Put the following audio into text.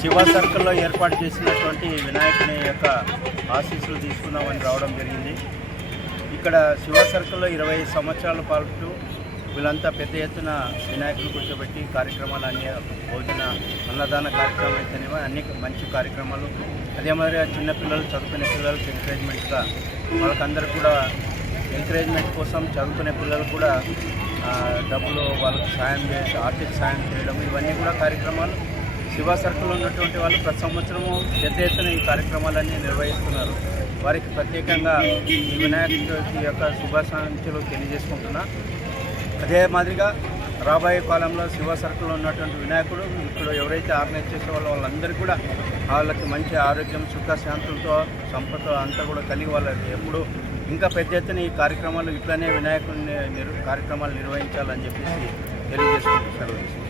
శివ సర్కిల్లో ఏర్పాటు చేసినటువంటి వినాయకుని యొక్క ఆశీస్సులు తీసుకుందామని రావడం జరిగింది. ఇక్కడ శివ సర్కిల్లో 20 సంవత్సరాల పాటు వీళ్ళంతా పెద్ద ఎత్తున వినాయకులు కూర్చోబెట్టి కార్యక్రమాలు అన్ని భోజన అన్నదాన కార్యక్రమం అయితేనేమో అన్ని మంచి కార్యక్రమాలు, అదే మాదిరిగా చిన్నపిల్లలు చదువుకునే పిల్లలకు ఎంకరేజ్మెంట్గా వాళ్ళకందరూ కూడా ఎంకరేజ్మెంట్ కోసం చదువుకునే పిల్లలు కూడా డబ్బులు వాళ్ళకి సాయం చేసి ఆర్థిక సాయం చేయడం ఇవన్నీ కూడా కార్యక్రమాలు శివ సర్కిల్లో ఉన్నటువంటి వాళ్ళు ప్రతి సంవత్సరము పెద్ద ఎత్తున ఈ కార్యక్రమాలన్నీ నిర్వహిస్తున్నారు. వారికి ప్రత్యేకంగా ఈ వినాయక చవితి యొక్క శుభాకాంక్షలు తెలియజేసుకుంటున్నా. అదే మాదిరిగా రాబోయే కాలంలో శివ సర్కిల్లో ఉన్నటువంటి వినాయకుడు ఇప్పుడు ఎవరైతే ఆర్గనైజ్ చేసే వాళ్ళందరికీ కూడా వాళ్ళకి మంచి ఆరోగ్యం సుఖశాంతులతో సంపద అంతా కూడా కలిగి వాళ్ళకి ఎప్పుడు ఇంకా పెద్ద ఎత్తున ఈ కార్యక్రమాలు ఇట్లనే వినాయకుడిని కార్యక్రమాలు నిర్వహించాలని చెప్పేసి తెలియజేసుకుంటూ సెలవు.